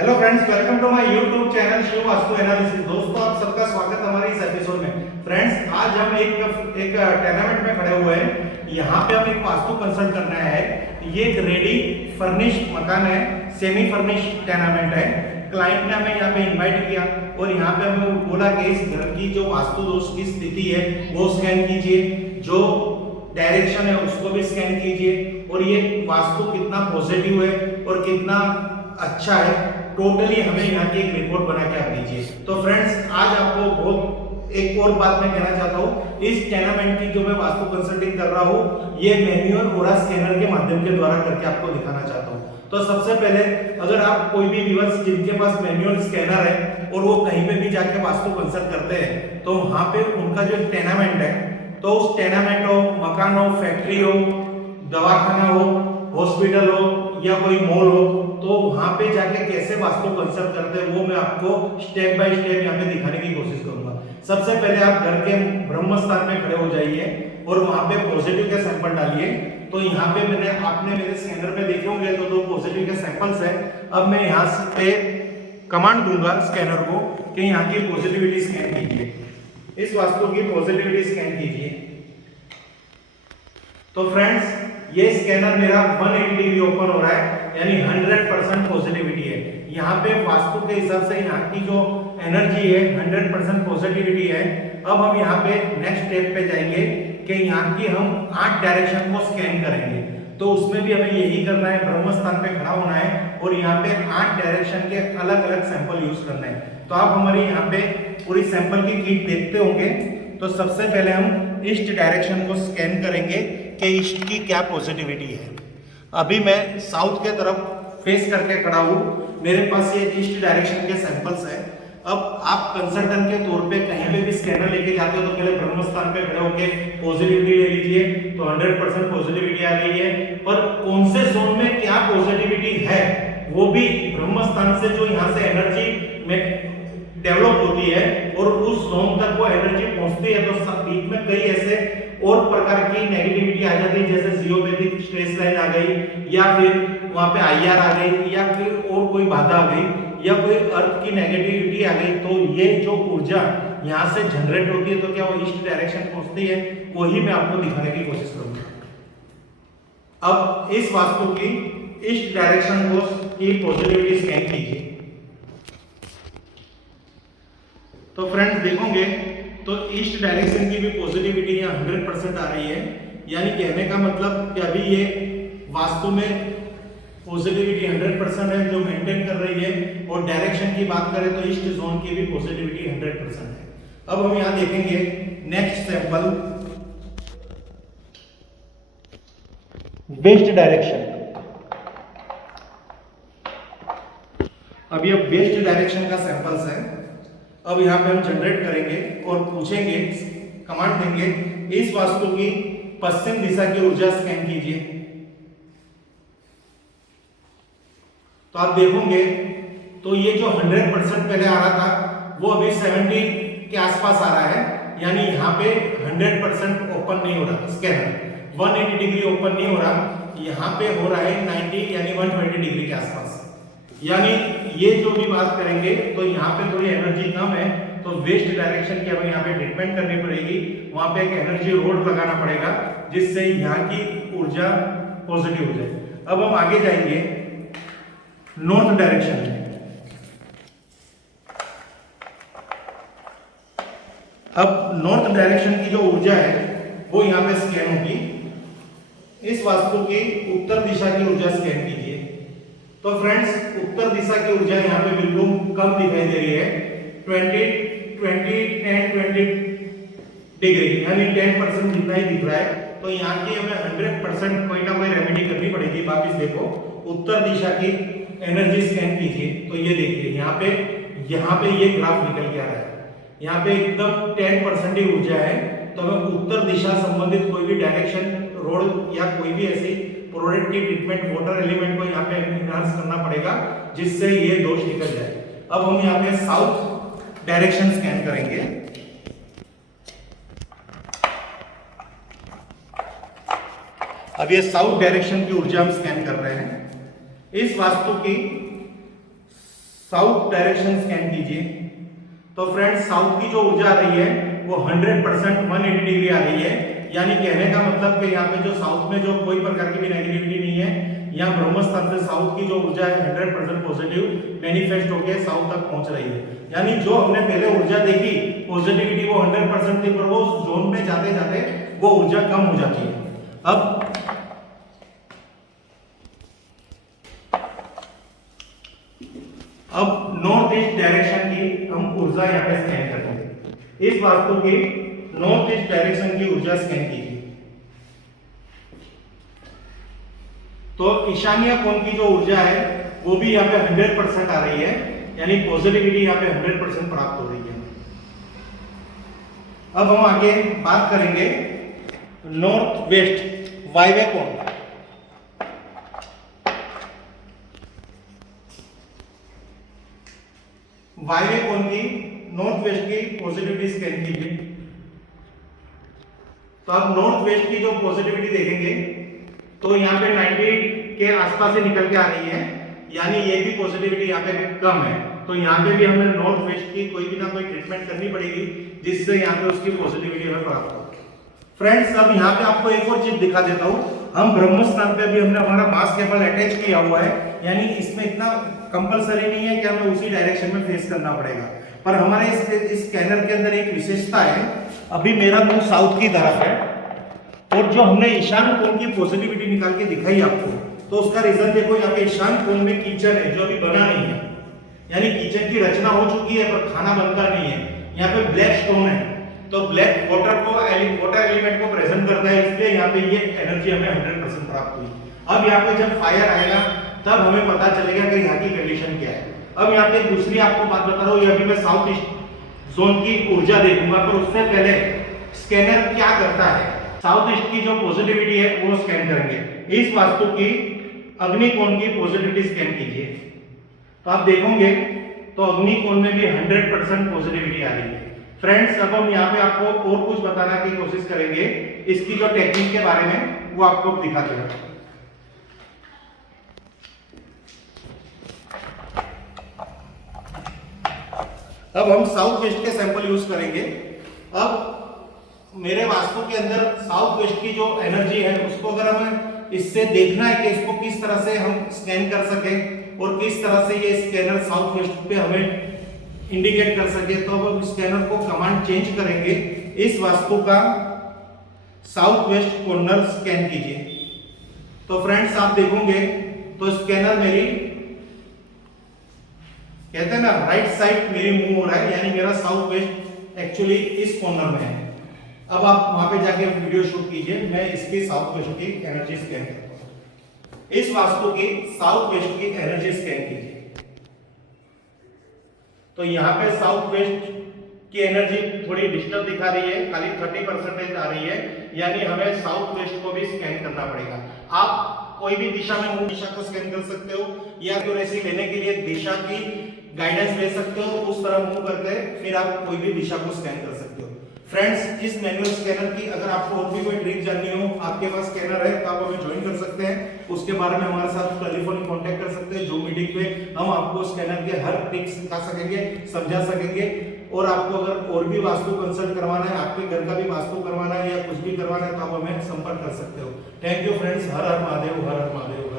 Hello friends, welcome to my YouTube channel Shiv Vastu analysis. दोस्तों, आप सबका स्वागत हमारे इस एपिसोड में। फ्रेंड्स, आज हम एक टूर्नामेंट में खड़े हुए हैं। यहाँ पे हम एक वास्तु कंसल्ट करना है। ये एक रेडी फर्निश मकान है, सेमी फर्निश टूर्नामेंट है। क्लाइंट ने हमें यहाँ पे इनवाइट किया और यहाँ पे हमें बोला कि इस घर की जो वास्तु दोष की स्थिति है वो स्कैन कीजिए, जो डायरेक्शन है उसको भी स्कैन कीजिए, और ये वास्तु कितना पॉजिटिव है और कितना अच्छा है, टोटली हमें यहाँ की एक रिपोर्ट बना के आप दीजिए। तो फ्रेंड्स, आज आपको बहुत एक और बात मैं कहना चाहता हूँ। इस टूर्नामेंट की जो मैं वास्तु कंसल्टिंग कर रहा हूँ, ये मैन्युअल ओरा स्कैनर के माध्यम के द्वारा करके आपको दिखाना चाहता हूँ। तो सबसे पहले, अगर आप कोई भी व्यूअर्स जिनके पास मैन्युअल स्कैनर है और वो कहीं पे भी जाके वास्तु कंसल्ट करते हैं, तो वहां पे उनका जो टूर्नामेंट है, तो उस टूर्नामेंट हो, मकान हो, फैक्ट्री हो, दवाखाना हो, हॉस्पिटल हो या कोई मॉल हो, तो वहां पे जाके कैसे वास्तु कंसल्ट करते हैं वो मैं आपको स्टेप बाय स्टेप यहाँ पे दिखाने की कोशिश करूंगा। सबसे पहले आप घर के ब्रह्म स्थान में खड़े हो जाइए और वहां पे पॉजिटिव के सैंपल डालिए। तो यहाँ पे आपने मेरे स्कैनर पे देखे होंगे तो दो पॉजिटिव के सैंपल्स है। अब मैं यहाँ पे कमांड दूंगा स्कैनर को कि यहाँ की पॉजिटिविटी स्कैन कीजिए, इस वास्तु की पॉजिटिविटी स्कैन कीजिए। तो फ्रेंड्स, ये स्कैनर मेरा 180 डिग्री ओपन हो रहा है, यानी 100% पॉजिटिविटी है। यहाँ पे वास्तु के हिसाब से यहाँ की जो एनर्जी है 100% पॉजिटिविटी है। अब हम यहाँ पे नेक्स्ट स्टेप पे जाएंगे कि यहाँ की हम 8 डायरेक्शन को स्कैन करेंगे। तो उसमें भी हमें यही करना है, ब्रह्म स्थान पे खड़ा होना है और यहाँ पे 8 डायरेक्शन के अलग अलग सैंपल यूज करना है। तो आप हमारी यहाँ पे पूरी सैंपल की किट देखते होंगे। तो सबसे पहले हम ईस्ट डायरेक्शन को स्कैन करेंगे कि ईस्ट की क्या पॉजिटिविटी है। अभी मैं साउथ के तरफ फेस करके खड़ा हूँ, मेरे पास ये ईस्ट डायरेक्शन के सैंपल्स हैं। अब आप कंसल्टेंट के तौर पे कहीं पे भी स्कैनर लेके जाते हो तो पहले ब्रह्म स्थान पे खड़े होके पॉजिटिविटी ले लीजिए। तो 100% पॉजिटिविटी आ गई है, पर कौन से जोन में क्या पॉजिटिविटी है वो भी ब्रह्म स्थान से जो यहाँ से एनर्जी में डेवलप होती है और उस जोन तक वो एनर्जी पहुंचती है, तो बीच में कई ऐसे और प्रकार की नेगेटिविटी आ जाती है, जैसे जियोपैथिक स्ट्रेस लाइन आ गई, या फिर वहां पे आईआर आ गई, या फिर और कोई बाधा आ गई, या कोई अर्थ की नेगेटिविटी आ गई। तो ये जो ऊर्जा यहाँ से जनरेट होती है, तो क्या वो ईस्ट डायरेक्शन पहुंचती है, वही मैं आपको दिखाने की कोशिश करूंगा। अब इस वास्तु की ईस्ट डायरेक्शन की पॉजिटिविटी स्कैन कीजिए। तो फ्रेंड्स, देखोगे तो ईस्ट डायरेक्शन की भी पॉजिटिविटी यहाँ 100% आ रही है। यानी कहने का मतलब कि अभी ये वास्तु में पॉजिटिविटी 100% है जो मेंटेन कर रही है, और डायरेक्शन की बात करें तो ईस्ट जोन की भी पॉजिटिविटी 100% है। अब हम यहाँ देखेंगे नेक्स्ट सैंपल, वेस्ट डायरेक्शन। अब ये वेस्ट डायरेक्शन का सैंपल्स है। अब यहाँ पे हम जनरेट करेंगे और पूछेंगे, कमांड देंगे, इस वास्तु की पश्चिम दिशा की ऊर्जा स्कैन कीजिए। तो आप देखोगे तो ये जो 100% पहले आ रहा था वो अभी 70 के आसपास आ रहा है। यानी यहाँ पे 100% ओपन नहीं हो रहा, स्कैनर 180 डिग्री ओपन नहीं हो रहा, यहाँ पे हो रहा है 90 यानी 120 डिग्री के आसपास। यानी ये जो भी बात करेंगे तो यहाँ पे थोड़ी एनर्जी कम है, तो वेस्ट डायरेक्शन की हमें यहाँ पे ट्रीटमेंट करनी पड़ेगी। वहां पे एक एनर्जी रोड लगाना पड़ेगा जिससे यहाँ की ऊर्जा पॉजिटिव हो जाए। अब हम आगे जाएंगे नॉर्थ डायरेक्शन में। अब नॉर्थ डायरेक्शन की जो ऊर्जा है वो यहाँ पे स्कैन होगी। इस वास्तु की उत्तर दिशा की ऊर्जा स्कैन कीजिए। तो फ्रेंड्स, उत्तर दिशा की ऊर्जा यहाँ पे बिल्कुल कम दिखाई दे रही है, 20 डिग्री, यानी 10% जितना ही दिख रहा है। तो यहाँ की हमें 100% कोई ना कोई रेमेडी करनी पड़ेगी। वापिस देखो, उत्तर दिशा की एनर्जी स्कैन कीजिए। तो ये देखिए यहाँ पे ये ग्राफ निकल के आ रहा है, यहाँ पे एकदम 10% ही ऊर्जा है। तो हमें उत्तर दिशा संबंधित कोई भी डायरेक्शन, रोड या कोई भी ऐसी प्रोडक्ट की ट्रीटमेंट, वाटर एलिमेंट को यहाँ पे एनहांस करना पड़ेगा जिससे ये दोष निकल जाए। अब हम यहाँ पे साउथ डायरेक्शन स्कैन करेंगे। अब ये साउथ डायरेक्शन की ऊर्जा हम स्कैन कर रहे हैं। इस वास्तु की साउथ डायरेक्शन स्कैन कीजिए। तो फ्रेंड्स साउथ की जो ऊर्जा आ रही है वो 100% 180 डिग्री आ रही है, यानी कहने का मतलब कि यहाँ पे जो साउथ में जो कोई प्रकार की भी नेगेटिविटी नहीं है, यहाँ ब्रह्मस्थान से साउथ की जो ऊर्जा है 100% पॉजिटिव मैनिफेस्ट होकर साउथ तक पहुंच रही है। यानी जो हमने पहले ऊर्जा देखी पॉजिटिविटी वो 100% थी, पर वो जोन में जाते जाते वो ऊर्जा कम हो जाती है। अब नॉर्थ ईस्ट डायरेक्शन की हम ऊर्जा यहाँ पे स्कैन करते हैं। इस वास्तु की नॉर्थ ईस्ट डायरेक्शन की ऊर्जा स्कैन कीजिए। तो ईशान्य कोण की जो ऊर्जा है वो भी यहाँ पे 100% आ रही है, यानी पॉजिटिविटी यहाँ पे 100% प्राप्त हो रही है। अब हम आगे बात करेंगे नॉर्थ वेस्ट वायव्य कोण। वायव्य कोण की नॉर्थ वेस्ट की पॉजिटिविटी स्कैन कीजिए। तो आप नॉर्थ वेस्ट की जो पॉजिटिविटी देखेंगे तो यहाँ पे 90 के आसपास से निकल के आ रही है, यानी ये भी पॉजिटिविटी यहाँ पे कम है। तो यहाँ पे भी हमें नॉर्थ वेस्ट की कोई भी ना कोई ट्रीटमेंट करनी पड़ेगी जिससे यहाँ पे उसकी पॉजिटिविटी हमें प्राप्त हो। फ्रेंड्स अब यहाँ पे आपको एक और चीज दिखा देता हूँ। हम ब्रह्मस्थान पे भी हमने हमारा मास केबल अटैच किया हुआ है, यानी इसमें इतना कंपलसरी नहीं है कि हमें उसी डायरेक्शन में फेस करना पड़ेगा। पर हमारे इस स्कैनर के अंदर एक विशेषता है, अभी मेरा मुंह साउथ की तरफ है और जो हमने ईशान कोण की पॉजिटिविटी निकाल के दिखाई आपको, तो उसका रीजन देखो, यहाँ पे ईशान कोण में कीचड़ है जो अभी बना नहीं है, यानी कीचड़ की रचना हो चुकी है पर खाना बनता नहीं है। यहाँ पे ब्लैक स्टोन है, तो ब्लैक वाटर एलिमेंट को प्रेजेंट करता है, इसलिए यहाँ पे ये एनर्जी हमें 100% प्राप्त हुई। अब यहाँ पे जब फायर आएगा तब हमें पता चलेगा कि यहाँ की कंडीशन क्या है। अब यहाँ पे दूसरी आपको बात बता रहा हूँ, अभी मैं साउथ ईस्ट जोन की ऊर्जा देखूंगा, पर उससे पहले स्कैनर क्या करता है, साउथ ईस्ट की जो पॉजिटिविटी है वो स्कैन करेंगे। इस वास्तु की अग्नि कोण की पॉजिटिविटी स्कैन कीजिए। तो आप देखोगे तो अग्नि कोण में भी 100% पॉजिटिविटी आ रही है। फ्रेंड्स अब हम यहाँ पे आपको और कुछ बताने की कोशिश करेंगे, इसकी जो टेक्निक के बारे में वो आपको दिखाते हैं। अब हम साउथ वेस्ट के सैंपल यूज करेंगे। अब मेरे वास्तु के अंदर साउथ वेस्ट की जो एनर्जी है उसको अगर हमें इससे देखना है कि इसको किस तरह से हम स्कैन कर सके और किस तरह से ये स्कैनर साउथ वेस्ट पे हमें इंडिकेट कर सके, तो अब स्कैनर को कमांड चेंज करेंगे। इस वास्तु का साउथ वेस्ट कॉर्नर स्कैन कीजिए। तो फ्रेंड्स आप देखोगे तो स्कैनर मेरी कहते हैं ना राइट साइड मेरी मूव हो रहा है, यानी मेरा साउथ वेस्ट एक्चुअली इस कॉर्नर में है। अब आप वहां पे जाके वीडियो शूट कीजिए, मैं इसकी साउथ वेस्ट की एनर्जी स्कैन करता हूं। इस वास्तु की साउथ वेस्ट की एनर्जी स्कैन कीजिए। तो यहाँ पे साउथ वेस्ट की एनर्जी थोड़ी डिस्टर्ब दिखा रही है, खाली 30% आ रही है, यानी हमें साउथ वेस्ट को भी स्कैन करना पड़ेगा। आप कोई भी दिशा में मूव दिशा को स्कैन कर सकते हो, या एक्यूरेसी लेने के लिए दिशा की गाइडेंस ले सकते हो, उस तरह मूव करके फिर आप कोई भी दिशा को स्कैन कर सकते हो। फ्रेंड्स इस मैनुअल स्कैनर की अगर आपको और भी कोई ट्रिक जाननी हो, आपके पास स्कैनर है तो आप हमें ज्वाइन कर सकते हैं, उसके बारे में हमारे साथ टेलीफोनिक कांटेक्ट कर सकते हैं। जूम मीटिंग पे हम आपको स्कैनर के हर ट्रिक सिखा सकेंगे, समझा सकेंगे। और आपको अगर और भी वास्तु कंसल्ट करवाना है, आपके घर का भी वास्तु करवाना है या कुछ भी करवाना है तो आप हमें संपर्क कर सकते हो। Thank you friends, her her Mahadev, her her Mahadev.